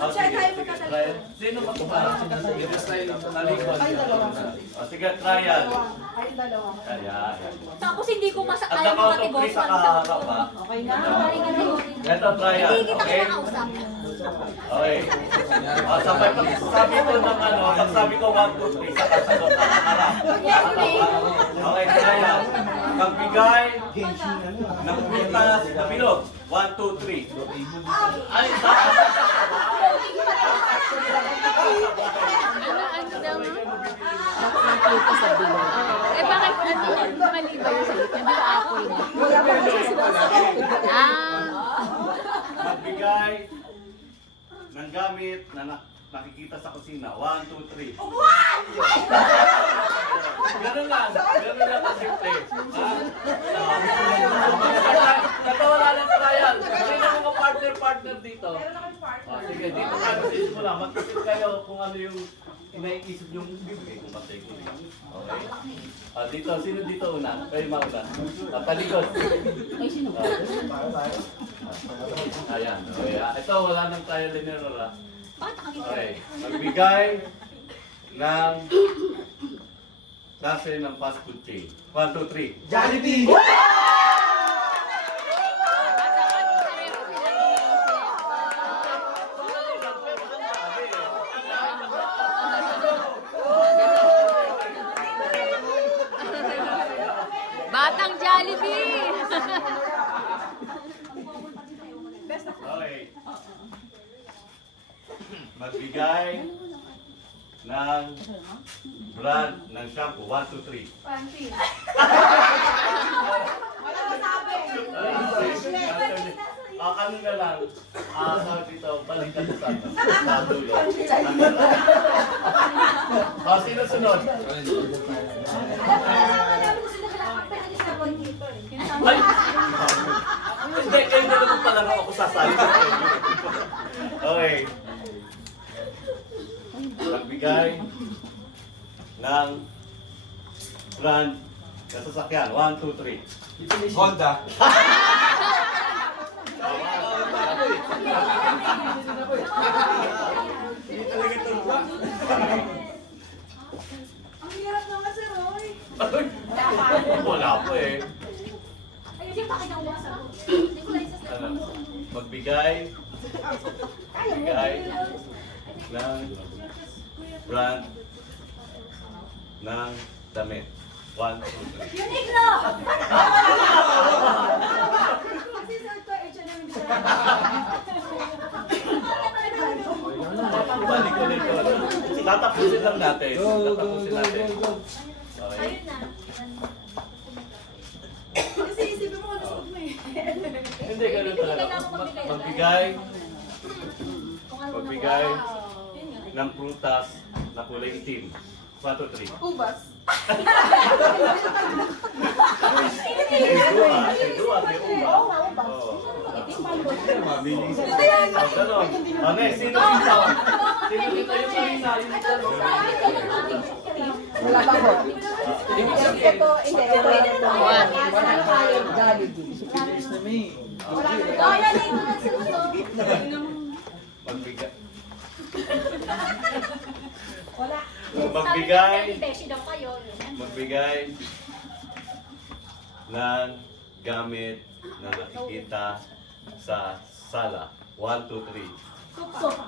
Trial. Sino matuwa? Ay, dalawa. Sige, trial. Ay, dalawa. Ayan. Tapos hindi ko At masakay the ng count of kategorya. three sa kaharap, ha? Okay na. Ito, trial. Hindi kita Okay? kinakausap. Okay. Sabay pagsasabi ko ng ano, pagsabi ko 1, 2, 3 sa kasagot ang harap. Okay, trial. Magbigay ng pintas na bilog. 1, 2, 3. Ay, Ano daw mo? Nakikita sa bilog. Eh bakit mali ba yung sagot niya? Di ba apple niya? Ah! magbigay ng gamit na nakikita sa kusina. 1, 2, 3. Ganun lang. Ganun lang kasimple. Natawala ng trial. Sino mga partner dito? Sige, dito tayo sisimula. Mag-isip kayo kung ano yung inaiisip yung bibigay kung patay ko. Okay? Dito, sino dito una? Kayo mauna. Palikod. Ayan. Okay. Ito, wala nang trial and error. Okay. Magbigay ng klase ng fast food chain. 1, 2, 3. Jollibee! Batang Jollibee! Okay. Magbigay ng brand ng shampoo. 1, 2, 3. Ano na lang, sabi dito, balikan sa dulo. Sino sunod? Ay! Hindi, kayo na naman pala nung ako sasali sa inyo. Okay. Magbigay ng brand na sasakyan. 1, 2, 3. Honda. Ang hirap naman si Roy. Wala po eh. Ayun, yung pakita ko sa Hindi ko lang isa sa Magbigay ng brand ng damit. 1, 2, 3. Uniqlo! Kasi sa ito, H&M siya. Balik ulit yun. Tatapusin lang natin. Tatapusin natin. Okay. Ayun na. Kasi isipin mo ano suot mo eh. Hindi, ganun talaga. Magbigay ng prutas na kulay itim. 1, 2, 3. Ubas. Dua, may uba. Ganon. Okay, sino dito? Sino dito yung kanina? Yung Wala pa po. Ito, hindi. Jollibee. Kaya na ito nagsusunod. Magbigay. Wala. Magbigay. Sabi ni Beshi daw kayo. Magbigay ng gamit na nakikita sa sala. 1, 2, 3. Sofa.